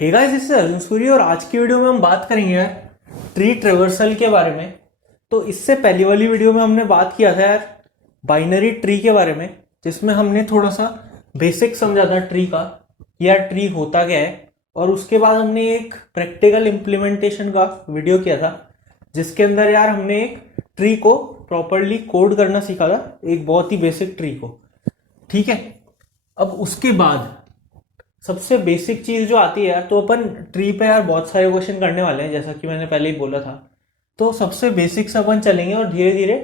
Hey guys, this is Arjun Suri और आज की वीडियो में हम बात करेंगे यार ट्री ट्रेवर्सल के बारे में। तो इससे पहली वाली वीडियो में हमने बात किया था यार बाइनरी ट्री के बारे में, जिसमें हमने थोड़ा सा बेसिक समझा था ट्री का कि यार ट्री होता क्या है। और उसके बाद हमने एक प्रैक्टिकल इम्प्लीमेंटेशन का वीडियो किया था जिसके अंदर यार हमने एक ट्री को प्रॉपरली कोड करना सीखा था, एक बहुत ही बेसिक ट्री को। ठीक है, अब उसके बाद सबसे बेसिक चीज जो आती है यार, तो अपन ट्री पे यार बहुत सारे क्वेश्चन करने वाले हैं जैसा कि मैंने पहले ही बोला था। तो सबसे बेसिक से अपन चलेंगे और धीरे धीरे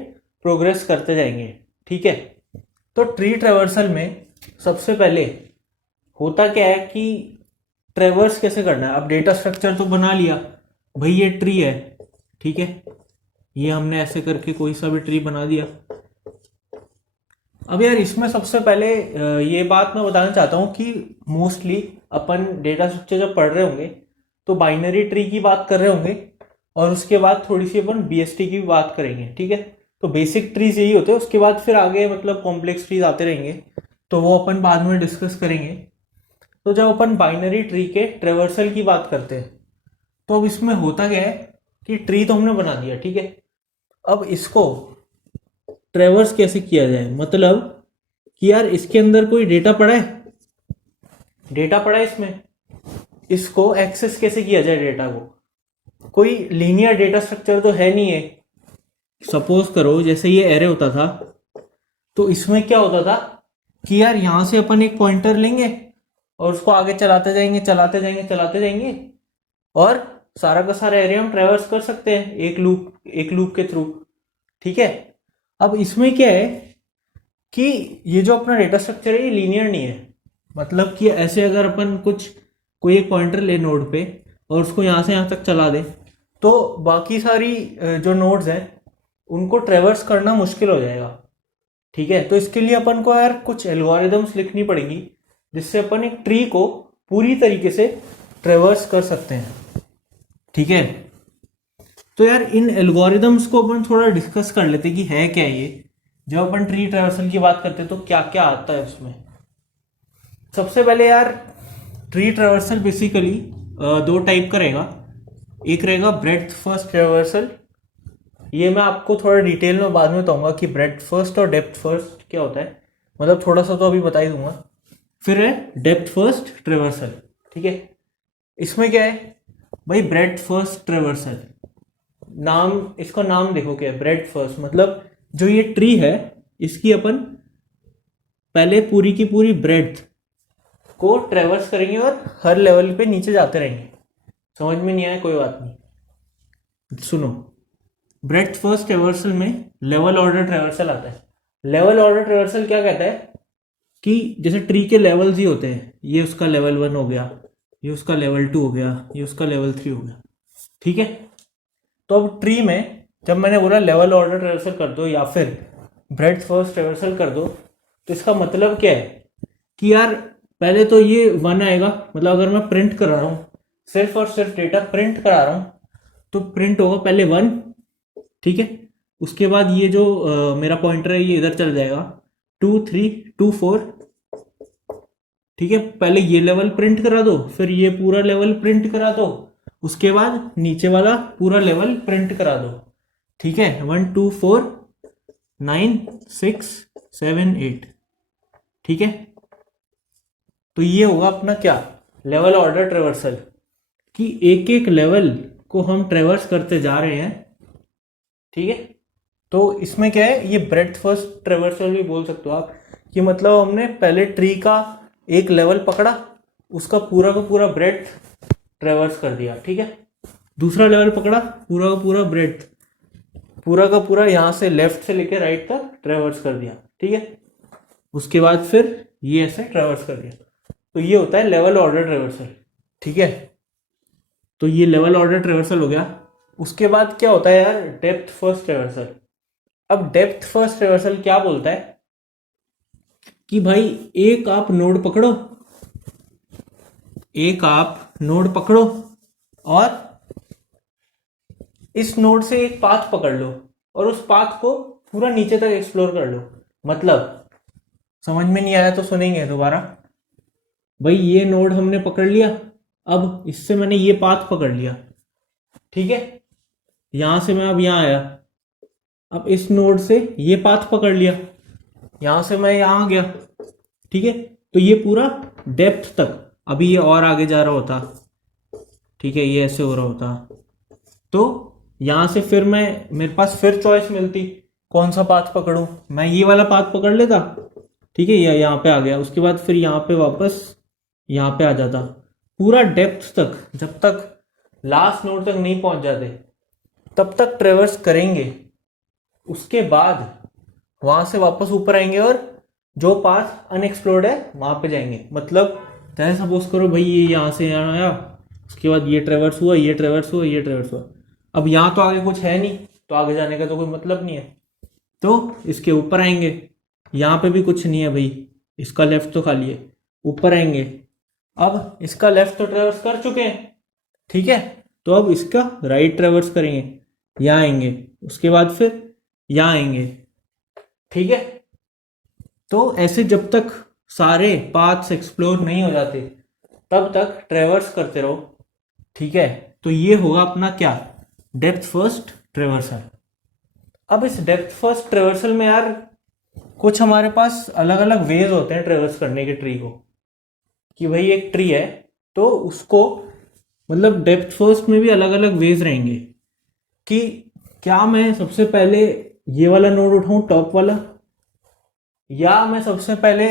प्रोग्रेस करते जाएंगे। ठीक है, तो ट्री ट्रेवर्सल में सबसे पहले होता क्या है कि ट्रेवर्स कैसे करना है। अब डेटा स्ट्रक्चर तो बना लिया भाई, ये ट्री है। ठीक है, ये हमने ऐसे करके कोई सा भी ट्री बना दिया। अब यार इसमें सबसे पहले ये बात मैं बताना चाहता हूँ कि मोस्टली अपन डेटा स्ट्रक्चर जब पढ़ रहे होंगे तो बाइनरी ट्री की बात कर रहे होंगे और उसके बाद थोड़ी सी अपन बीएसटी की भी बात करेंगे। ठीक है, तो बेसिक ट्रीज यही होते हैं, उसके बाद फिर आगे मतलब कॉम्प्लेक्स ट्रीज आते रहेंगे, तो वो अपन बाद में डिस्कस करेंगे। तो जब अपन बाइनरी ट्री के ट्रेवर्सल की बात करते हैं तो अब इसमें होता क्या है कि ट्री तो हमने बना दिया। ठीक है, अब इसको ट्रेवर्स कैसे किया जाए, मतलब कि यार इसके अंदर कोई डेटा पड़ा है, डेटा पड़ा है इसमें, इसको एक्सेस कैसे किया जाए डेटा को। कोई लीनियर डेटा स्ट्रक्चर तो है नहीं है। सपोज करो जैसे ये एरे होता था, तो इसमें क्या होता था कि यार यहां से अपन एक पॉइंटर लेंगे और उसको आगे चलाते जाएंगे चलाते जाएंगे चलाते जाएंगे और सारा का सारा एरे हम ट्रेवर्स कर सकते हैं एक लूप के थ्रू। ठीक है, अब इसमें क्या है कि ये जो अपना डेटा स्ट्रक्चर है ये लीनियर नहीं है। मतलब कि ऐसे अगर अपन कोई एक पॉइंटर ले नोड पे और उसको यहाँ से यहाँ तक चला दे तो बाकी सारी जो नोड्स हैं उनको ट्रेवर्स करना मुश्किल हो जाएगा। ठीक है, तो इसके लिए अपन को यार कुछ एल्गोरिदम्स लिखनी पड़ेगी जिससे अपन एक ट्री को पूरी तरीके से ट्रेवर्स कर सकते हैं। ठीक है, तो यार इन एल्गोरिदम्स को अपन थोड़ा डिस्कस कर लेते कि है क्या ये। जब अपन ट्री ट्रेवर्सल की बात करते हैं तो क्या क्या आता है उसमें। सबसे पहले यार ट्री ट्रेवर्सल बेसिकली दो टाइप का रहेगा। एक रहेगा ब्रेड्थ फर्स्ट ट्रेवर्सल, ये मैं आपको थोड़ा डिटेल में बाद में बताऊंगा कि ब्रेड्थ फर्स्ट और डेप्थ फर्स्ट क्या होता है, मतलब थोड़ा सा तो अभी बता ही दूंगा। फिर है डेप्थ फर्स्ट ट्रेवर्सल। ठीक है, इसमें क्या है भाई, ब्रेड्थ फर्स्ट ट्रेवर्सल नाम, इसका नाम देखो क्या है, ब्रेड फर्स्ट। मतलब जो ये ट्री है इसकी अपन पहले पूरी की पूरी ब्रेड्थ को ट्रेवर्स करेंगे और हर लेवल पे नीचे जाते रहेंगे। समझ में नहीं आया कोई बात नहीं, सुनो। ब्रेड्थ फर्स्ट ट्रेवर्सल में लेवल ऑर्डर ट्रेवर्सल आता है। लेवल ऑर्डर ट्रेवर्सल क्या कहता है कि जैसे ट्री के लेवल्स ही होते हैं, ये उसका लेवल 1 हो गया, ये उसका लेवल 2 हो गया, ये उसका लेवल 3 हो गया। ठीक है, तो अब ट्री में जब मैंने बोला लेवल ऑर्डर ट्रेवर्सल कर दो या फिर ब्रेड्थ फर्स्ट ट्रेवर्सल कर दो, तो इसका मतलब क्या है कि यार पहले तो ये 1 आएगा। मतलब अगर मैं प्रिंट करा रहा हूँ, सिर्फ और सिर्फ डेटा प्रिंट करा रहा हूँ, तो प्रिंट होगा पहले 1। ठीक है, उसके बाद ये जो मेरा पॉइंटर है ये इधर चल जाएगा 2 3 2 4। ठीक है, पहले ये लेवल प्रिंट करा दो, फिर ये पूरा लेवल प्रिंट करा दो, उसके बाद नीचे वाला पूरा लेवल प्रिंट करा दो। ठीक है, 1 2 4 9 6 7 8। ठीक है, तो ये होगा अपना क्या, लेवल ऑर्डर ट्रेवर्सल, कि एक एक लेवल को हम ट्रेवर्स करते जा रहे हैं। ठीक है, तो इसमें क्या है, ये ब्रेड्थ फर्स्ट ट्रेवर्सल भी बोल सकते हो आप, कि मतलब हमने पहले ट्री का एक लेवल पकड़ा, उसका पूरा का पूरा ब्रेड्थ ट्रेवर्स कर दिया। ठीक है, दूसरा लेवल पकड़ा, पूरा का पूरा ब्रेड्थ, पूरा का पूरा यहाँ से लेफ्ट से लेकर राइट तक ट्रेवर्स कर दिया। ठीक है, उसके बाद फिर ये ऐसे ट्रेवर्स कर दिया, तो ये होता है लेवल ऑर्डर ट्रेवर्सल। ठीक है, तो ये लेवल ऑर्डर ट्रेवर्सल हो गया। उसके बाद क्या होता है यार, डेप्थ फर्स्ट ट्रेवर्सल। अब डेप्थ फर्स्ट ट्रेवर्सल क्या बोलता है कि भाई एक आप नोड पकड़ो, एक आप नोड पकड़ो और इस नोड से एक पाथ पकड़ लो और उस पाथ को पूरा नीचे तक एक्सप्लोर कर लो। मतलब समझ में नहीं आया तो सुनेंगे दोबारा। भाई ये नोड हमने पकड़ लिया, अब इससे मैंने ये पाथ पकड़ लिया, ठीक है, यहां से मैं अब यहाँ आया, अब इस नोड से ये पाथ पकड़ लिया, यहां से मैं यहां आ गया, ठीक है। तो ये पूरा डेप्थ तक, अभी ये और आगे जा रहा होता, ठीक है, ये ऐसे हो रहा होता, तो यहां से फिर मैं, मेरे पास फिर चॉइस मिलती कौन सा पाथ पकड़ूं, मैं ये वाला पाथ पकड़ लेता, ठीक है, ये यहाँ पे आ गया, उसके बाद फिर यहाँ पे वापस यहाँ पे आ जाता, पूरा डेप्थ तक, जब तक लास्ट नोड तक नहीं पहुंच जाते तब तक ट्रेवर्स करेंगे, उसके बाद वहां से वापस ऊपर आएंगे और जो पाथ अनएक्सप्लोर्ड है वहां पे जाएंगे। मतलब चाहे सपोज करो भाई ये यहाँ से यहाँ आया, उसके बाद ये ट्रेवर्स हुआ, ये ट्रेवर्स हुआ, ये ट्रेवर्स हुआ, अब यहाँ तो आगे कुछ है नहीं, तो आगे जाने का तो कोई मतलब नहीं है, तो इसके ऊपर आएंगे, यहाँ पे भी कुछ नहीं है भाई, इसका लेफ्ट तो खाली है, ऊपर आएंगे, अब इसका लेफ्ट तो ट्रेवर्स कर चुके हैं, ठीक है, तो अब इसका राइट ट्रेवर्स करेंगे, यहाँ आएंगे, उसके बाद फिर यहाँ आएंगे, ठीक है। तो ऐसे जब तक सारे पाथ्स एक्सप्लोर नहीं हो जाते तब तक ट्रेवर्स करते रहो, ठीक है। तो ये होगा अपना क्या, डेप्थ फर्स्ट ट्रेवर्सल। अब इस डेप्थ फर्स्ट ट्रेवर्सल में यार कुछ हमारे पास अलग अलग वेज होते हैं ट्रेवर्स करने के ट्री को, कि भाई एक ट्री है तो उसको, मतलब डेप्थ फर्स्ट में भी अलग अलग वेज रहेंगे, कि क्या मैं सबसे पहले ये वाला नोड उठाऊं टॉप वाला, या मैं सबसे पहले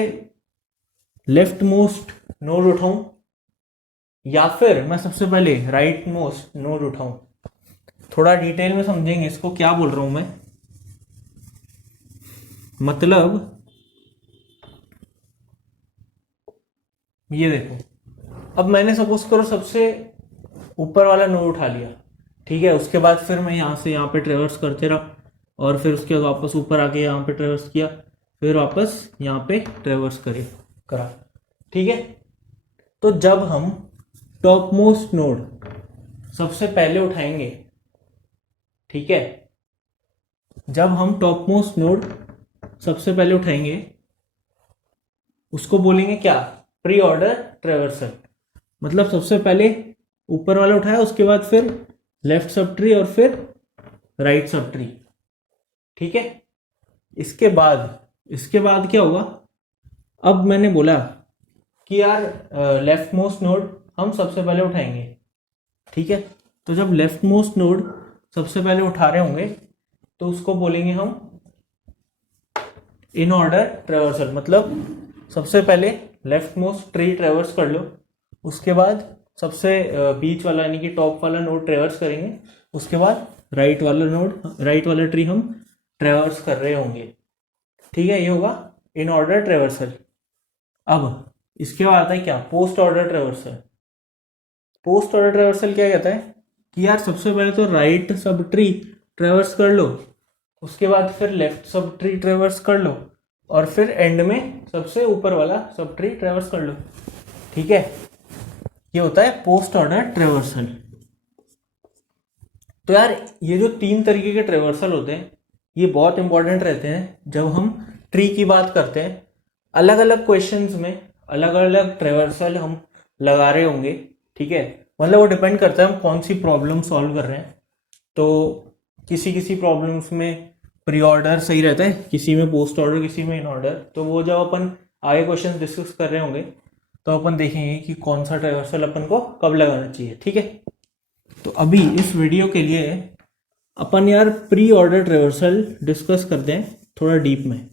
लेफ्ट मोस्ट नोड उठाऊं, या फिर मैं सबसे पहले राइट मोस्ट नोड उठाऊं। थोड़ा डिटेल में समझेंगे इसको क्या बोल रहा हूं मैं, मतलब ये देखो, अब मैंने सपोज करो सबसे ऊपर वाला नोड उठा लिया, ठीक है, उसके बाद फिर मैं यहाँ से यहाँ पे ट्रेवर्स करते रहा, और फिर उसके बाद वापस ऊपर आके यहाँ पे ट्रेवर्स किया, फिर वापस यहाँ पे ट्रेवर्स करा, ठीक है। तो जब हम टॉप मोस्ट नोड सबसे पहले उठाएंगे, ठीक है, जब हम टॉप मोस्ट नोड सबसे पहले उठाएंगे उसको बोलेंगे क्या, प्री ऑर्डर ट्रेवर्सल। मतलब सबसे पहले ऊपर वाला उठाया, उसके बाद फिर लेफ्ट सब ट्री और फिर राइट सब ट्री, ठीक है। इसके बाद क्या होगा, अब मैंने बोला कि यार लेफ्ट मोस्ट नोड हम सबसे पहले उठाएंगे, ठीक है। तो जब लेफ्ट मोस्ट नोड सबसे पहले उठा रहे होंगे तो उसको बोलेंगे हम इन ऑर्डर ट्रेवर्सल। मतलब सबसे पहले लेफ्ट मोस्ट ट्री ट्रेवर्स कर लो, उसके बाद सबसे बीच वाला यानी कि टॉप वाला नोड ट्रेवर्स करेंगे, उसके बाद राइट वाला ट्री हम ट्रेवर्स कर रहे होंगे, ठीक है। ये होगा इन ऑर्डर ट्रेवर्सल। अब इसके बाद आता है क्या, post order traversal. Post order traversal क्या कहता है कि यार सबसे पहले तो राइट सब ट्री ट्रेवर्स कर लो, उसके बाद फिर लेफ्ट सब ट्री ट्रेवर्स कर लो, और फिर एंड में सबसे ऊपर वाला सब ट्री ट्रेवर्स कर लो, ठीक है। ये होता है पोस्ट ऑर्डर ट्रेवर्सल। तो यार ये जो 3 तरीके के ट्रेवर्सल होते हैं ये बहुत इंपॉर्टेंट रहते हैं जब हम ट्री की बात करते हैं। अलग अलग क्वेश्चंस में अलग अलग ट्रेवर्सल हम लगा रहे होंगे, ठीक है। मतलब वो डिपेंड करता है हम कौन सी प्रॉब्लम सॉल्व कर रहे हैं। तो किसी प्रॉब्लम्स में प्री ऑर्डर सही रहता है, किसी में पोस्ट ऑर्डर, किसी में इन ऑर्डर। तो वो जब अपन आगे क्वेश्चन डिस्कस कर रहे होंगे तो अपन देखेंगे कि कौन सा ट्रेवर्सल अपन को कब लगाना चाहिए, ठीक है। तो अभी इस वीडियो के लिए अपन यार प्री ऑर्डर ट्रेवर्सल डिस्कस करते हैं थोड़ा डीप में,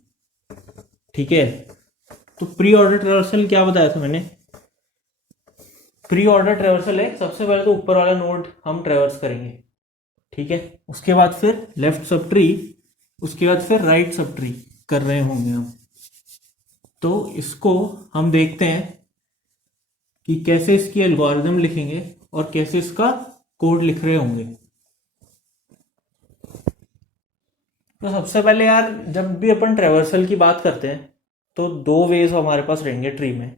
ठीक है। तो प्री ऑर्डर ट्रेवर्सल क्या बताया था मैंने, प्री ऑर्डर ट्रेवर्सल है सबसे पहले तो ऊपर वाला नोड हम ट्रेवर्स करेंगे, ठीक है। उसके बाद फिर लेफ्ट सब ट्री, उसके बाद फिर राइट सब ट्री कर रहे होंगे हम। तो इसको हम देखते हैं कि कैसे इसकी एल्गोरिदम लिखेंगे और कैसे इसका कोड लिख रहे होंगे। तो सबसे पहले यार जब भी अपन ट्रेवर्सल की बात करते हैं तो 2 वेज हमारे पास रहेंगे ट्री में,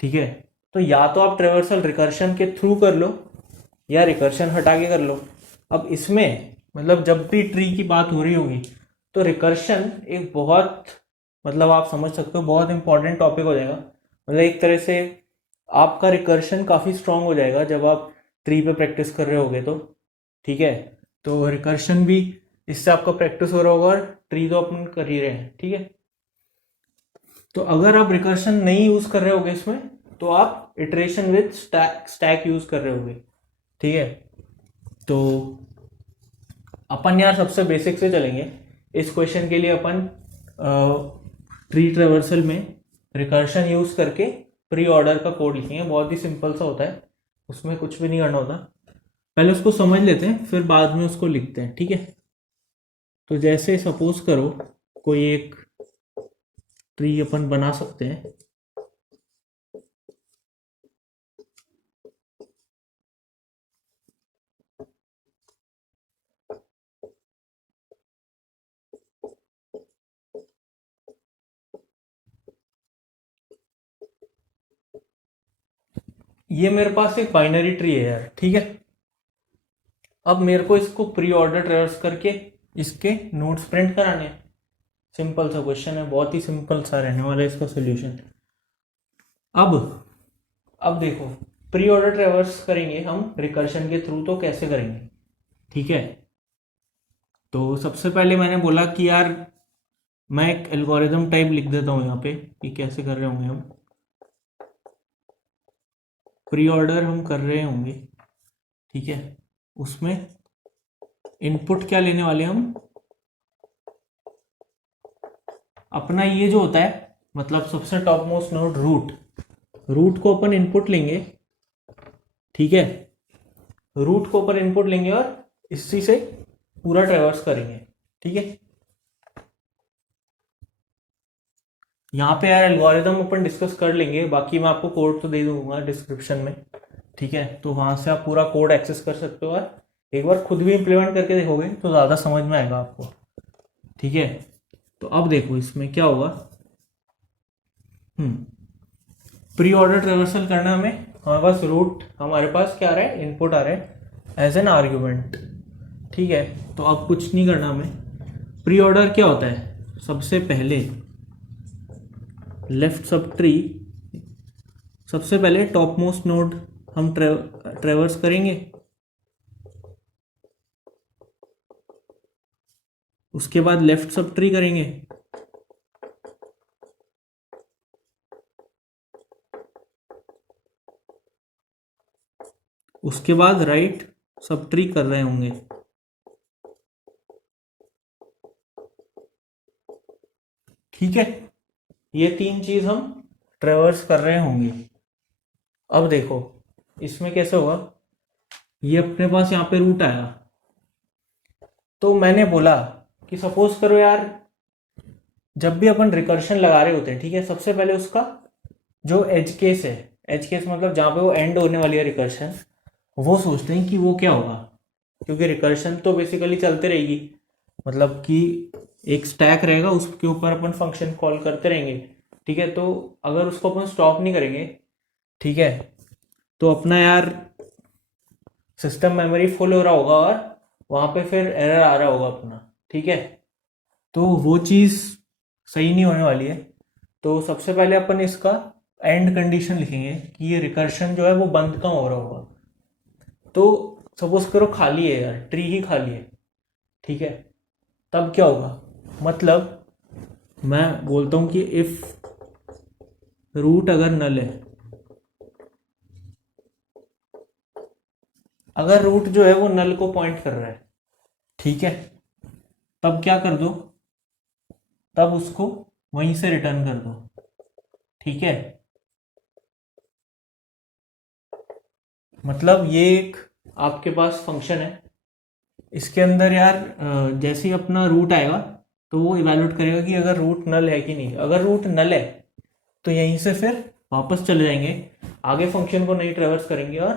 ठीक है। तो या तो आप ट्रेवर्सल रिकर्शन के थ्रू कर लो या रिकर्शन हटा के कर लो। अब इसमें मतलब जब भी ट्री की बात हो रही होगी तो रिकर्शन एक बहुत, मतलब आप समझ सकते हो बहुत इंपॉर्टेंट टॉपिक हो जाएगा। मतलब एक तरह से आपका रिकर्शन काफ़ी स्ट्रांग हो जाएगा जब आप ट्री पे प्रैक्टिस कर रहे होगे तो। ठीक है, तो रिकर्शन भी इससे आपका प्रैक्टिस हो रहा होगा, और ट्री तो अपन कर ही रहे हैं। ठीक है, तो अगर आप रिकर्शन नहीं यूज कर रहे होगे इसमें, तो आप इटरेशन विद स्टैक यूज कर रहे होगे। ठीक है, तो अपन यार सबसे बेसिक से चलेंगे। इस क्वेश्चन के लिए अपन ट्री ट्रेवर्सल में रिकर्शन यूज करके प्री ऑर्डर का कोड लिखेंगे। बहुत ही सिंपल सा होता है, उसमें कुछ भी नहीं करना होता। पहले उसको समझ लेते हैं, फिर बाद में उसको लिखते हैं। ठीक है, तो जैसे सपोज करो कोई एक ट्री अपन बना सकते हैं। ये मेरे पास एक बाइनरी ट्री है यार। ठीक है, अब मेरे को इसको प्री ऑर्डर ट्रेवर्स करके इसके नोट्स प्रिंट कराने हैं। सिंपल सा क्वेश्चन है, बहुत ही सिंपल सा रहने वाला है इसका सोल्यूशन। अब अब देखो, प्री ऑर्डर ट्रेवर्स करेंगे हम रिकर्शन के थ्रू, तो कैसे करेंगे? ठीक है, तो सबसे पहले मैंने बोला कि यार मैं एक एल्गोरिदम टाइप लिख देता हूँ यहाँ पे कि कैसे कर रहे होंगे हम। प्री ऑर्डर हम कर रहे होंगे, ठीक है, उसमें इनपुट क्या लेने वाले हम? अपना ये जो होता है, मतलब सबसे top most node root, root को अपन इनपुट लेंगे। ठीक है, रूट को अपन इनपुट लेंगे और इसी से पूरा ट्रेवर्स करेंगे। ठीक है, यहाँ पे यार एल्गोरिदम अपन डिस्कस कर लेंगे, बाकी मैं आपको कोड तो दे दूंगा डिस्क्रिप्शन में। ठीक है, तो वहां से आप पूरा कोड एक्सेस कर सकते हो, और एक बार खुद भी इंप्लीमेंट करके देखोगे तो ज़्यादा समझ में आएगा आपको। ठीक है, तो अब देखो इसमें क्या होगा। प्री ऑर्डर ट्रेवर्सल करना हमें, हमारे पास रूट, हमारे पास क्या आ रहा है, इनपुट आ रहा है एज एन आर्ग्यूमेंट। ठीक है, तो अब कुछ नहीं करना हमें। प्री ऑर्डर क्या होता है? सबसे पहले लेफ्ट सब ट्री, सबसे पहले टॉप मोस्ट नोड हम ट्रेवर्स करेंगे, उसके बाद लेफ्ट सब ट्री करेंगे, उसके बाद राइट सब ट्री कर रहे होंगे। ठीक है, ये तीन चीज हम ट्रेवर्स कर रहे होंगे। अब देखो इसमें कैसे होगा, ये अपने पास यहाँ पे रूट आया, तो मैंने बोला कि सपोज करो यार, जब भी अपन रिकर्शन लगा रहे होते हैं, ठीक है, सबसे पहले उसका जो एज केस है, एज केस मतलब जहाँ पे वो एंड होने वाली है रिकर्शन, वो सोचते हैं कि वो क्या होगा, क्योंकि रिकर्शन तो बेसिकली चलते रहेगी, मतलब कि एक स्टैक रहेगा, उसके ऊपर अपन फंक्शन कॉल करते रहेंगे। ठीक है, तो अगर उसको अपन स्टॉप नहीं करेंगे, ठीक है, तो अपना यार सिस्टम मेमोरी फुल हो रहा होगा, और वहां पे फिर एरर आ रहा होगा अपना। ठीक है, तो वो चीज़ सही नहीं होने वाली है। तो सबसे पहले अपन इसका एंड कंडीशन लिखेंगे कि ये रिकर्शन जो है वो बंद कहाँ हो रहा होगा। तो सपोज करो खाली है यार, ट्री ही खाली है। ठीक है, तब क्या होगा, मतलब मैं बोलता हूँ कि इफ रूट अगर नल है, अगर रूट जो है वो नल को पॉइंट कर रहा है, ठीक है, तब क्या कर दो, तब उसको वहीं से रिटर्न कर दो। ठीक है, मतलब ये एक आपके पास फंक्शन है, इसके अंदर यार जैसे ही अपना रूट आएगा तो वो इवेलुएट करेगा कि अगर रूट नल है कि नहीं। अगर रूट नल है तो यहीं से फिर वापस चले जाएंगे, आगे फंक्शन को नहीं ट्रेवर्स करेंगे, और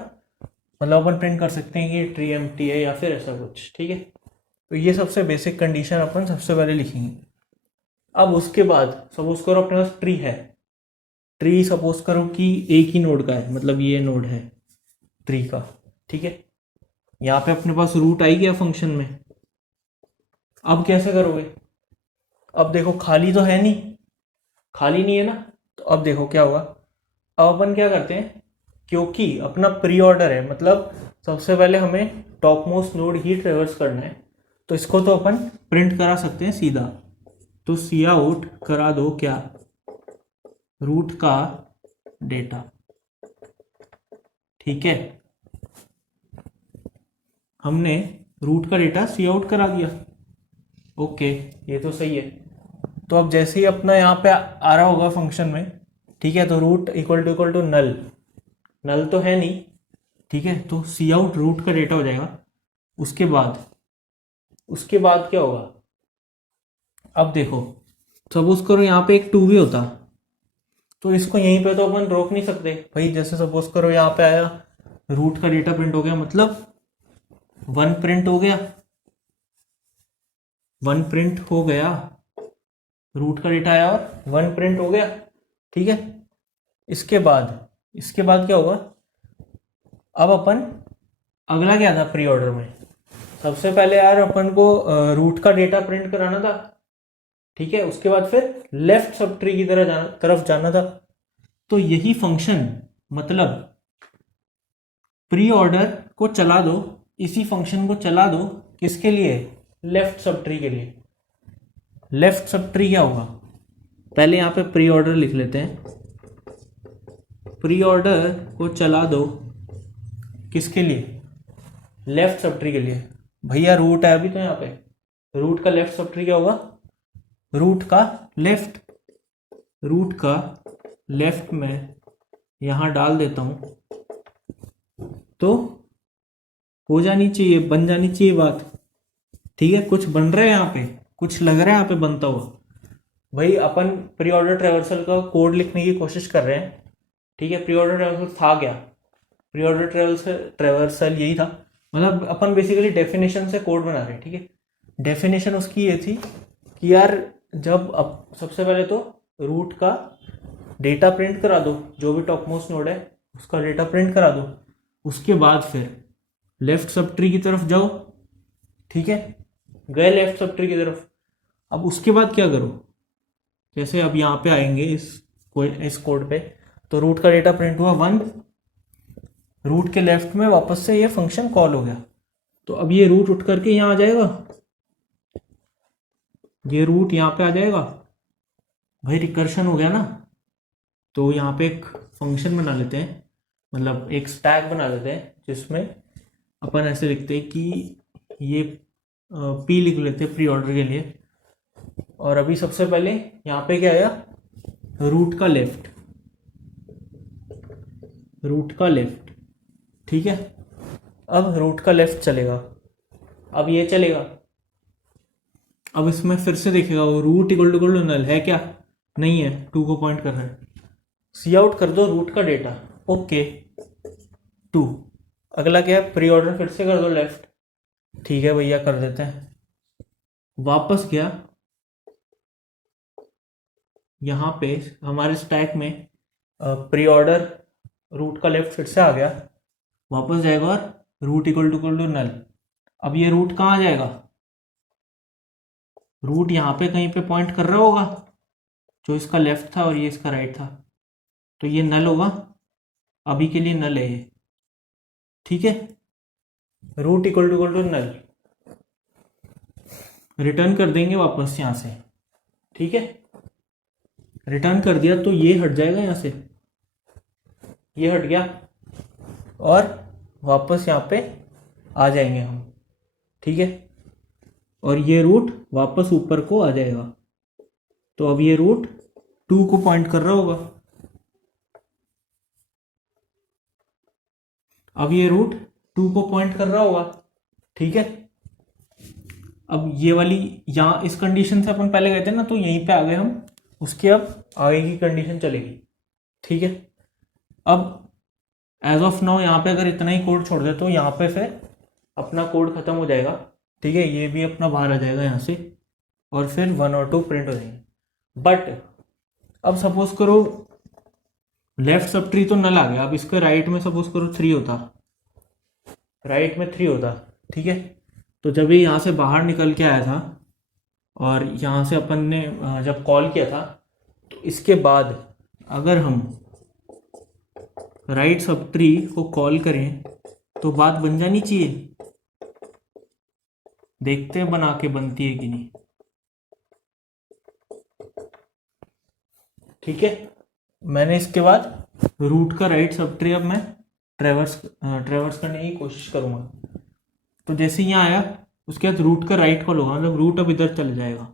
मतलब अपन प्रिंट कर सकते हैं कि ट्री एम्प्टी है या फिर ऐसा कुछ। ठीक है, तो ये सबसे बेसिक कंडीशन अपन सबसे पहले लिखेंगे। अब उसके बाद सपोज करो अपने पास ट्री है, ट्री सपोज करो कि एक ही नोड का है, मतलब ये नोड है ट्री का। ठीक है, यहाँ पे अपने पास रूट आई गया फंक्शन में। अब कैसे करोगे? अब देखो खाली तो है नहीं, खाली नहीं है ना, तो अब देखो क्या होगा। अब अपन क्या करते हैं, क्योंकि अपना प्री ऑर्डर है, मतलब सबसे पहले हमें टॉप मोस्ट नोड ही ट्रेवर्स करना है, तो इसको तो अपन प्रिंट करा सकते हैं सीधा। तो सी आउट करा दो क्या, रूट का डेटा। ठीक है, हमने रूट का डेटा सी आउट करा दिया। ओके, ये तो सही है। तो अब जैसे ही अपना यहाँ पे आ रहा होगा फंक्शन में, ठीक है, तो रूट इक्वल टू नल, नल तो है नहीं, ठीक है, तो सी आउट रूट का डेटा हो जाएगा। उसके बाद क्या होगा, अब देखो, सपोज करो यहाँ पे एक 2v होता, तो इसको यहीं पे तो अपन रोक नहीं सकते भाई। जैसे सपोज करो यहाँ पे आया, रूट का डेटा प्रिंट हो गया, मतलब 1 प्रिंट हो गया, 1 प्रिंट हो गया, रूट का डेटा आया और 1 प्रिंट हो गया। ठीक है, इसके बाद क्या होगा, अब अपन अगला क्या था प्री ऑर्डर में, सबसे पहले यार अपन को रूट का डेटा प्रिंट कराना था। ठीक है, उसके बाद फिर लेफ्ट सब ट्री की तरफ जाना था। तो यही फंक्शन, मतलब प्री ऑर्डर को चला दो, इसी फंक्शन को चला दो किसके लिए, लेफ्ट सब ट्री के लिए। लेफ्ट सब ट्री क्या होगा, पहले यहाँ पे प्री ऑर्डर लिख लेते हैं, प्री ऑर्डर को चला दो किसके लिए, लेफ्ट सब ट्री के लिए। भैया रूट है अभी तो यहाँ पे, रूट का लेफ्ट सब ट्री क्या होगा, रूट का लेफ्ट में यहाँ डाल देता हूँ, तो हो जानी चाहिए, बन जानी चाहिए बात। ठीक है, कुछ बन रहा है यहाँ पे, कुछ लग रहा है यहाँ पे बनता हुआ। भाई अपन प्री ऑर्डर ट्रैवर्सल का कोड लिखने की कोशिश कर रहे हैं। ठीक है, प्री ऑर्डर ट्रैवर्सल था क्या, प्री ऑर्डर ट्रैवर्सल यही था, मतलब अपन बेसिकली डेफिनेशन से कोड बना रहे हैं। ठीक है, डेफिनेशन उसकी ये थी कि यार जब अब सबसे पहले तो रूट का डेटा प्रिंट करा दो, जो भी टॉप मोस्ट नोड है उसका डेटा प्रिंट करा दो, उसके बाद फिर लेफ्ट सब ट्री की तरफ जाओ। ठीक है, गए लेफ्ट सब ट्री की तरफ। अब उसके बाद क्या करो, जैसे अब यहाँ पे आएंगे इस कोड पे, तो रूट का डेटा प्रिंट हुआ 1, रूट के लेफ्ट में वापस से ये फंक्शन कॉल हो गया, तो अब ये रूट उठ करके यहाँ आ जाएगा, ये रूट यहाँ पे आ जाएगा। भाई रिकर्शन हो गया ना, तो यहाँ पे एक फंक्शन बना लेते हैं, मतलब एक स्टैक बना लेते हैं, जिसमें अपन ऐसे लिखते हैं कि ये पी लिख लेते हैं प्री ऑर्डर के लिए। और अभी सबसे पहले यहाँ पे क्या आया, रूट का लेफ्ट। ठीक है, अब रूट का लेफ्ट चलेगा, अब ये चलेगा, अब इसमें फिर से देखेगा वो रूट इक्वल टू नल है क्या, नहीं है, 2 को पॉइंट कर रहा है। सी आउट कर दो रूट का डेटा, ओके 2। अगला क्या है, प्री ऑर्डर फिर से कर दो लेफ्ट। ठीक है भैया, कर देते हैं। वापस गया, यहाँ पे हमारे स्टैक में प्री ऑर्डर रूट का लेफ्ट फिर से आ गया, वापस जाएगा और रूट इक्वल टू नल। अब ये रूट कहाँ आ जाएगा, रूट यहाँ पे कहीं पे पॉइंट कर रहा होगा, जो इसका लेफ्ट था और ये इसका राइट था, तो ये नल होगा, अभी के लिए नल है ये। ठीक है, root equal to null return कर देंगे वापस यहाँ से। ठीक है, रिटर्न कर दिया तो ये हट जाएगा यहाँ से, ये हट गया और वापस यहाँ पे आ जाएंगे हम। ठीक है, और ये रूट वापस ऊपर को आ जाएगा, तो अब ये रूट 2 को पॉइंट कर रहा होगा, अब ये रूट 2 को पॉइंट कर रहा होगा। ठीक है, अब ये वाली यहाँ इस कंडीशन से अपन पहले गए थे ना, तो यहीं पे आ गए हम, उसके अब आगे की कंडीशन चलेगी। ठीक है, अब एज ऑफ नाउ यहाँ पे अगर इतना ही कोड छोड़ दे तो यहाँ पे फिर अपना कोड खत्म हो जाएगा। ठीक है, ये भी अपना बाहर आ जाएगा यहाँ से, और फिर 1 और 2 प्रिंट हो जाएंगे। बट अब सपोज करो लेफ्ट सब ट्री तो नल आ गया, अब इसके राइट में सपोज करो 3 होता, राइट में 3 होता। ठीक है, तो जब ये यहाँ से बाहर निकल के आया था और यहाँ से अपन ने जब कॉल किया था, तो इसके बाद अगर हम राइट सब ट्री को कॉल करें तो बात बन जानी चाहिए। देखते हैं बना के बनती है कि नहीं। ठीक है, मैंने इसके बाद रूट का राइट सब ट्री अब मैं ट्रेवर्स करने की कोशिश करूंगा। तो जैसे यहाँ आया उसके बाद रूट का राइट कॉल होगा, मतलब रूट अब इधर चले जाएगा,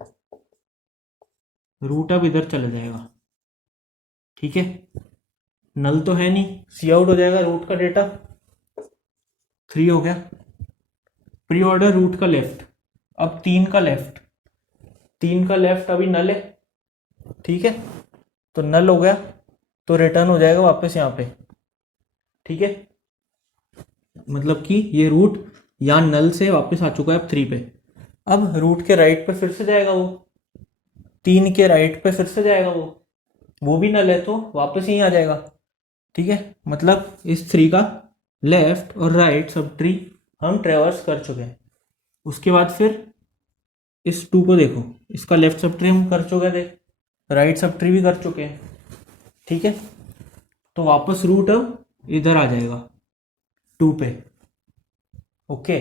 रूट अब इधर चले जाएगा। ठीक है, नल तो है नहीं, सी आउट हो जाएगा रूट का डेटा, 3 हो गया। प्री ऑर्डर रूट का लेफ्ट, अब 3 का लेफ्ट अभी नल है। ठीक है, तो नल हो गया तो रिटर्न हो जाएगा वापस यहाँ पे। ठीक है, मतलब कि ये रूट यहाँ नल से वापस आ चुका है अब 3 पे। अब रूट के राइट पे फिर से जाएगा वो, 3 के राइट पे फिर से जाएगा वो भी नल है तो वापस यहीं आ जाएगा। ठीक है, मतलब इस 3 का लेफ्ट और राइट सब ट्री हम ट्रेवर्स कर चुके हैं। उसके बाद फिर इस 2 को देखो, इसका लेफ्ट सब ट्री हम कर चुके थे, राइट सब ट्री भी कर चुके हैं। ठीक है, तो वापस रूट अब इधर आ जाएगा 2 पे। ओके,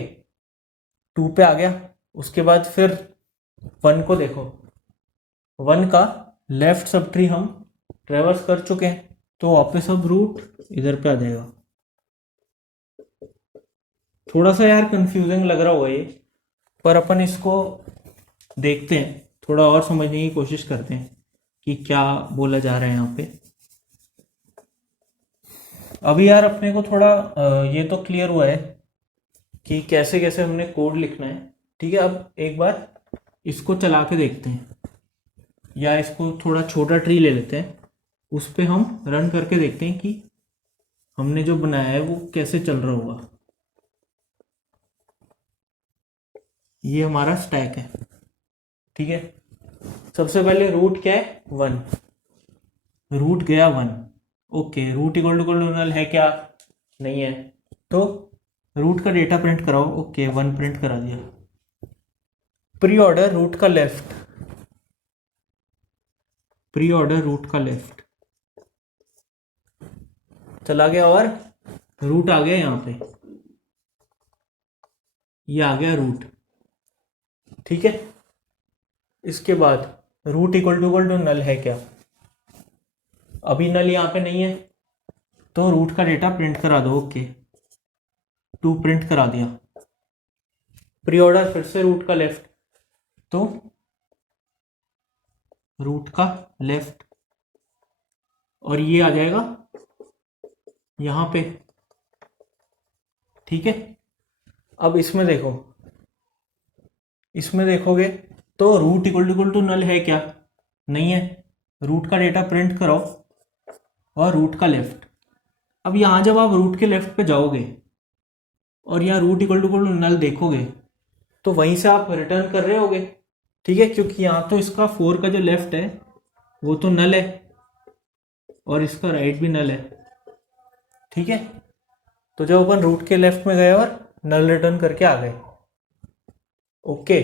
2 पे आ गया। उसके बाद फिर 1 को देखो, 1 का लेफ्ट सब ट्री हम ट्रेवर्स कर चुके हैं तो वापस अब रूट इधर पे आ जाएगा। थोड़ा सा यार कंफ्यूजिंग लग रहा होगा ये, पर अपन इसको देखते हैं, थोड़ा और समझने की कोशिश करते हैं कि क्या बोला जा रहा है यहाँ पे। अभी यार अपने को थोड़ा ये तो क्लियर हुआ है कि कैसे कैसे हमने कोड लिखना है। ठीक है, अब एक बार इसको चला के देखते हैं, या इसको थोड़ा छोटा ट्री ले लेते हैं, उस पर हम रन करके देखते हैं कि हमने जो बनाया है वो कैसे चल रहा होगा। ये हमारा स्टैक है। ठीक है, सबसे पहले रूट क्या है, 1, रूट गया 1। Okay, root equal to null है क्या, नहीं है, तो रूट का डेटा प्रिंट कराओ। ओके, 1 प्रिंट करा दिया। प्री ऑर्डर रूट का लेफ्ट, प्री ऑर्डर रूट का लेफ्ट चला गया और रूट आ गया यहाँ पे, ये आ गया रूट। ठीक है, इसके बाद रूट इक्वल टू नल है क्या, अभी नल यहाँ पे नहीं है तो रूट का डेटा प्रिंट करा दो। ओके, 2 प्रिंट करा दिया। प्री ऑर्डर फिर से रूट का लेफ्ट, तो रूट का लेफ्ट और ये आ जाएगा यहाँ पे। ठीक है, अब इसमें देखो, इसमें देखोगे तो रूट इक्वल टू नल है क्या, नहीं है, रूट का डेटा प्रिंट कराओ और रूट का लेफ्ट। अब यहाँ जब आप रूट के लेफ्ट पे जाओगे और यहाँ रूट इक्वल टू नल देखोगे तो वहीं से आप रिटर्न कर रहे होगे। ठीक है, क्योंकि यहाँ तो इसका 4 का जो लेफ्ट है वो तो नल है और इसका राइट भी नल है। ठीक है, तो जब अपन रूट के लेफ्ट में गए और नल रिटर्न करके आ गए। ओके,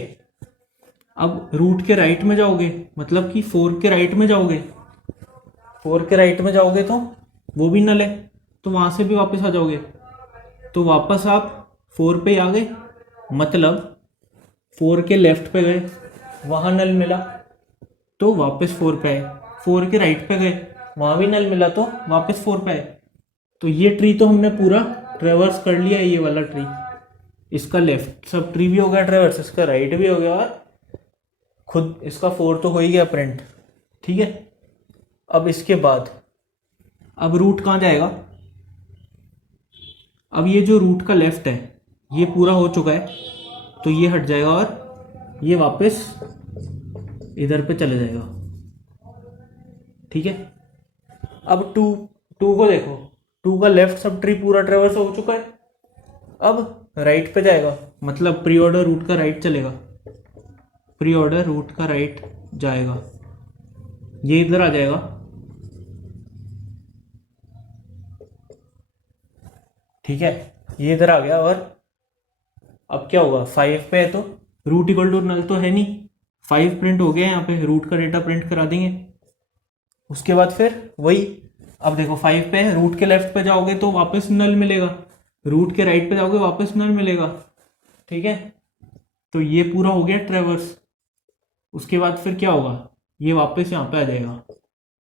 अब रूट के राइट में जाओगे, मतलब कि 4 के राइट में जाओगे, 4 के राइट में जाओगे तो वो भी नल है तो वहां से भी वापस आ जाओगे, तो वापस आप 4 पे आ गए, मतलब 4 के लेफ्ट पे गए, वहां नल मिला तो वापस 4 पे आए, 4 के राइट पे गए, वहां भी नल मिला तो वापस 4 पे आए। तो ये ट्री तो हमने पूरा ट्रेवर्स कर लिया है, ये वाला ट्री, इसका लेफ्ट सब ट्री भी हो गया ट्रेवर्स, इसका राइट भी हो गया और खुद इसका 4 तो हो ही गया प्रिंट। ठीक है, अब इसके बाद अब रूट कहाँ जाएगा, अब ये जो रूट का लेफ्ट है ये पूरा हो चुका है तो ये हट जाएगा और ये वापस इधर पे चले जाएगा। ठीक है, अब 2 को देखो, 2 का लेफ्ट सब ट्री पूरा ट्रेवर्स हो चुका है, अब राइट पे जाएगा, मतलब प्री ऑर्डर रूट का राइट चलेगा, प्री ऑर्डर रूट का राइट जाएगा, ये इधर आ जाएगा। ठीक है, ये इधर आ गया और अब क्या होगा, 5 पे है तो रूट इक्वल टू नल तो है नहीं, 5 प्रिंट हो गया यहाँ पे, रूट का डेटा प्रिंट करा देंगे। उसके बाद फिर वही अब देखो 5 पे है, रूट के लेफ्ट पे जाओगे तो वापस नल मिलेगा, रूट के राइट पे जाओगे वापस नल मिलेगा, ठीक है। तो ये पूरा हो गया ट्रेवर्स। उसके बाद फिर क्या होगा, ये वापस यहाँ पे आ जाएगा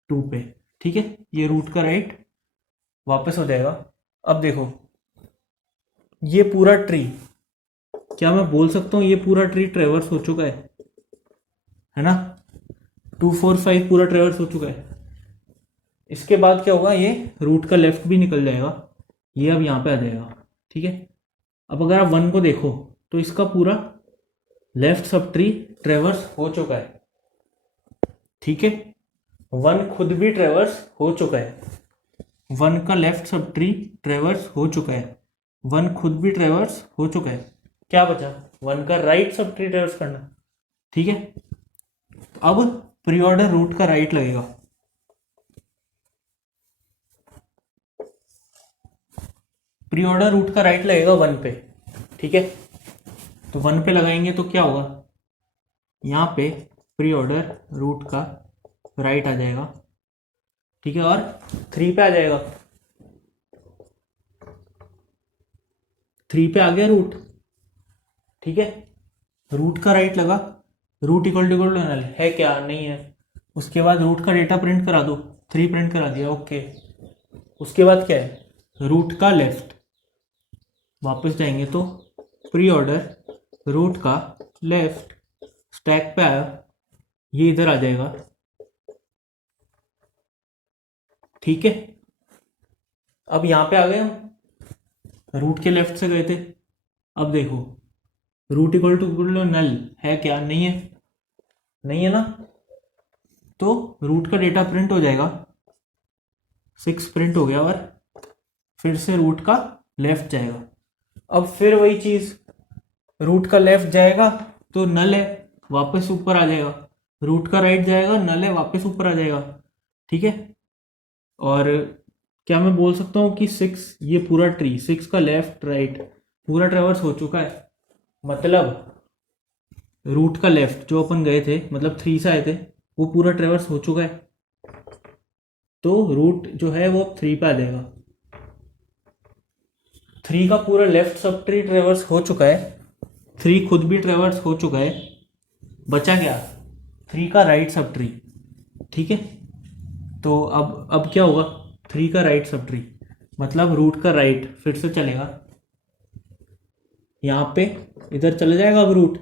2 पे, ठीक है। ये रूट का राइट वापस हो जाएगा। अब देखो ये पूरा ट्री, क्या मैं बोल सकता हूँ ये पूरा ट्री ट्रेवर्स हो चुका है ना। 2 4 5 पूरा ट्रेवर्स हो चुका है। इसके बाद क्या होगा, ये रूट का लेफ्ट भी निकल जाएगा, ये अब यहाँ पे आ जाएगा, ठीक है। अब अगर आप 1 को देखो तो इसका पूरा लेफ्ट सब ट्री ट्रेवर्स हो चुका है, ठीक है। 1 खुद भी ट्रेवर्स हो चुका है, 1 का लेफ्ट सब ट्री ट्रेवर्स हो चुका है, 1 खुद भी ट्रेवर्स हो चुका है। क्या बचा, 1 का राइट सब ट्री ट्रेवर्स करना, ठीक है। तो अब प्री ऑर्डर रूट का राइट लगेगा, प्री ऑर्डर रूट का राइट लगेगा 1 पे, ठीक है। तो 1 पे लगाएंगे तो क्या होगा, यहाँ पे प्री ऑर्डर रूट का राइट आ जाएगा, ठीक है। और 3 पे आ जाएगा, 3 पे आ गया रूट, ठीक है। रूट का राइट लगा, रूट इक्वल टू नल है क्या, नहीं है। उसके बाद रूट का डेटा प्रिंट करा दो, 3 प्रिंट करा दिया, ओके। उसके बाद क्या है, रूट का लेफ्ट, वापस जाएंगे तो प्री ऑर्डर रूट का लेफ्ट स्टैक पे आया, ये इधर आ जाएगा, ठीक है। अब यहां पे आ गए हम, रूट के लेफ्ट से गए थे। अब देखो रूट इक्वल टू नल है क्या, नहीं है, नहीं है ना। तो रूट का डेटा प्रिंट हो जाएगा, 6 प्रिंट हो गया, और फिर से रूट का लेफ्ट जाएगा। अब फिर वही चीज, रूट का लेफ्ट जाएगा तो नल है, वापस ऊपर आ जाएगा, रूट का राइट जाएगा नल है, वापस ऊपर आ जाएगा, ठीक है। और क्या मैं बोल सकता हूँ कि 6, ये पूरा ट्री 6 का लेफ्ट राइट पूरा ट्रेवर्स हो चुका है, मतलब रूट का लेफ्ट जो अपन गए थे, मतलब 3 से आए थे, वो पूरा ट्रेवर्स हो चुका है। तो रूट जो है वो 3 पे आ जाएगा, 3 का पूरा लेफ्ट सब ट्री ट्रेवर्स हो चुका है, 3 खुद भी ट्रेवर्स हो चुका है। बचा क्या, 3 का राइट सब ट्री, ठीक है। तो अब क्या होगा, 3 का राइट सब ट्री मतलब रूट का राइट फिर से चलेगा यहाँ पे, इधर चले जाएगा, अब रूट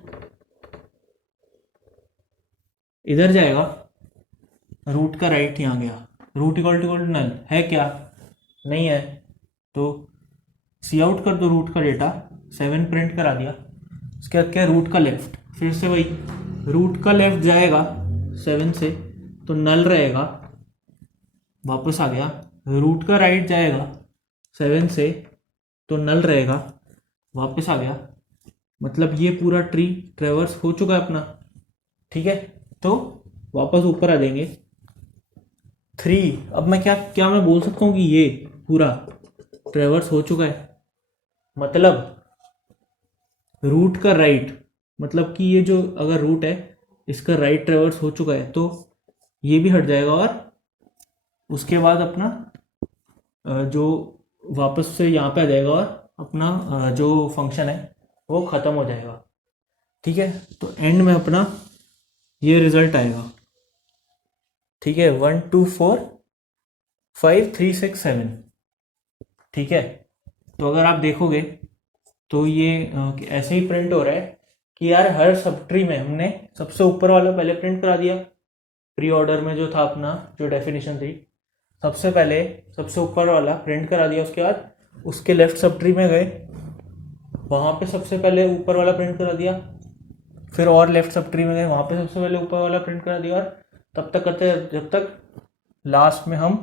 इधर जाएगा, रूट का राइट यहाँ गया, रूट इक्वल टू नल है क्या, नहीं है। तो सी आउट कर दो रूट का डेटा, 7 प्रिंट करा दिया। उसके बाद क्या, रूट का लेफ्ट, फिर से वही रूट का लेफ्ट जाएगा 7 से तो नल रहेगा, वापस आ गया। रूट का राइट जाएगा 7 से तो नल रहेगा, वापस आ गया। मतलब ये पूरा ट्री ट्रेवर्स हो चुका है अपना, ठीक है। तो वापस ऊपर आ जाएंगे 3। अब मैं क्या क्या मैं बोल सकता हूँ कि ये पूरा ट्रेवर्स हो चुका है, मतलब रूट का राइट, मतलब कि ये जो अगर रूट है इसका राइट ट्रेवर्स हो चुका है, तो ये भी हट जाएगा, और उसके बाद अपना जो वापस से यहाँ पे आ जाएगा, और अपना जो फंक्शन है वो ख़त्म हो जाएगा, ठीक है। तो एंड में अपना ये रिजल्ट आएगा, ठीक है, 1 2 4 5 3 6 7, ठीक है। तो अगर आप देखोगे तो ये ऐसे ही प्रिंट हो रहा है कि यार हर सब ट्री में हमने सबसे ऊपर वाला पहले प्रिंट करा दिया, प्री ऑर्डर में जो था अपना जो डेफिनेशन थी, सबसे पहले सबसे ऊपर वाला प्रिंट करा दिया। उसके बाद उसके लेफ्ट सब ट्री में गए, वहाँ पे सबसे पहले ऊपर वाला प्रिंट करा दिया, फिर और लेफ्ट सब ट्री में गए, वहाँ पे सबसे पहले ऊपर वाला प्रिंट करा दिया, और तब तक करते जब तक लास्ट में हम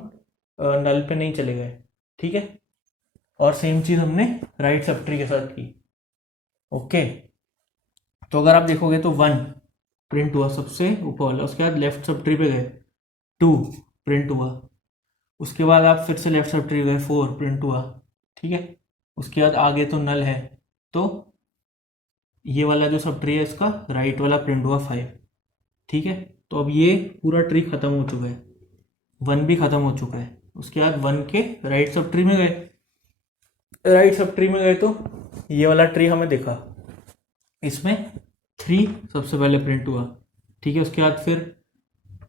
नल पे नहीं चले गए, ठीक है। और सेम चीज़ हमने राइट सब ट्री के साथ की, ओके। तो अगर आप देखोगे तो 1 प्रिंट हुआ सबसे ऊपर वाला, उसके बाद लेफ्ट सब ट्री पे गए 2 प्रिंट हुआ, उसके बाद आप फिर से लेफ्ट सब ट्री गए 4 प्रिंट हुआ, ठीक है। उसके बाद आगे तो नल है, तो ये वाला जो सब ट्री है इसका राइट वाला प्रिंट हुआ 5, ठीक है। तो अब ये पूरा ट्री खत्म हो चुका है, 1 भी खत्म हो चुका है, उसके बाद 1 के राइट सब ट्री में गए। राइट सब ट्री में गए तो ये वाला ट्री हमें दिखा, इसमें 3 सबसे पहले प्रिंट हुआ, ठीक है। उसके बाद फिर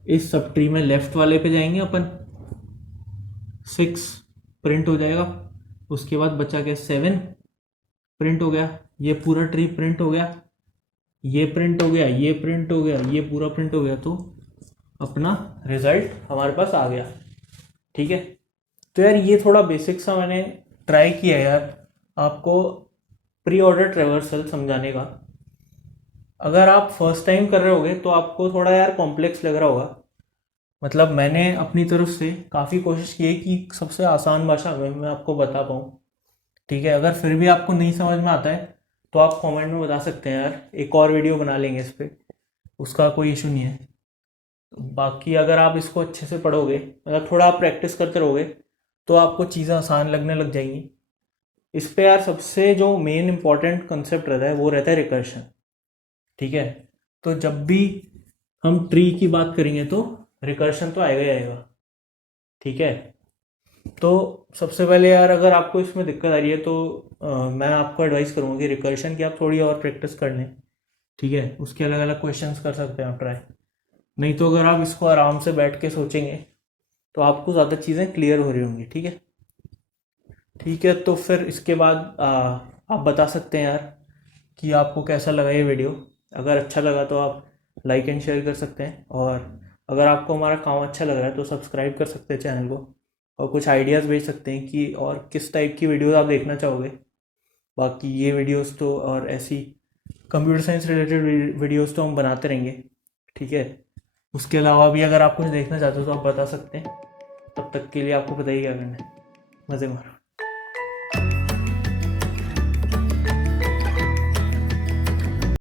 इस सब ट्री में लेफ्ट वाले पे जाएंगे अपन, 6 प्रिंट हो जाएगा। उसके बाद बचा क्या, 7 प्रिंट हो गया। ये पूरा ट्री प्रिंट हो गया, ये प्रिंट हो गया, ये प्रिंट हो गया, ये पूरा प्रिंट हो गया। तो अपना रिजल्ट हमारे पास आ गया, ठीक है। तो यार ये थोड़ा बेसिक सा मैंने ट्राई किया यार आपको प्री ऑर्डर ट्रेवर्सल समझाने का। अगर आप फर्स्ट टाइम कर रहे होगे तो आपको थोड़ा यार कॉम्प्लेक्स लग रहा होगा। मतलब मैंने अपनी तरफ से काफ़ी कोशिश की है कि सबसे आसान भाषा में मैं आपको बता पाऊँ, ठीक है। अगर फिर भी आपको नहीं समझ में आता है तो आप कमेंट में बता सकते हैं यार, एक और वीडियो बना लेंगे इस पर, उसका कोई इशू नहीं है। बाकी अगर आप इसको अच्छे से पढ़ोगे, मतलब थोड़ा आप प्रैक्टिस करते रहोगे तो आपको चीज़ें आसान लगने लग जाएंगी। इस पे यार सबसे जो मेन इंपॉर्टेंट कंसेप्ट रहता है वो रहता है रिकर्शन, ठीक है। तो जब भी हम ट्री की बात करेंगे तो रिकर्शन तो आएगा ही आएगा, ठीक है। तो सबसे पहले यार अगर आपको इसमें दिक्कत आ रही है तो मैं आपको एडवाइस करूँगा कि रिकर्शन की आप थोड़ी और प्रैक्टिस कर लें, ठीक है। उसके अलग अलग क्वेश्चंस कर सकते हैं आप ट्राई। नहीं तो अगर आप इसको आराम से बैठ के सोचेंगे तो आपको ज़्यादा चीज़ें क्लियर हो रही होंगी, ठीक है। ठीक है, तो फिर इसके बाद आप बता सकते हैं यार कि आपको कैसा लगा ये वीडियो। अगर अच्छा लगा तो आप लाइक एंड शेयर कर सकते हैं, और अगर आपको हमारा काम अच्छा लग रहा है तो सब्सक्राइब कर सकते हैं चैनल को, और कुछ आइडियाज़ भेज सकते हैं कि और किस टाइप की वीडियोज़ आप देखना चाहोगे। बाकी ये वीडियोज़ तो और ऐसी कंप्यूटर साइंस रिलेटेड वीडियोज़ तो हम बनाते रहेंगे, ठीक है। उसके अलावा भी अगर आप कुछ देखना चाहते हो तो आप बता सकते हैं। तब तक के लिए आपको पता ही क्या करना है, मज़े मारो।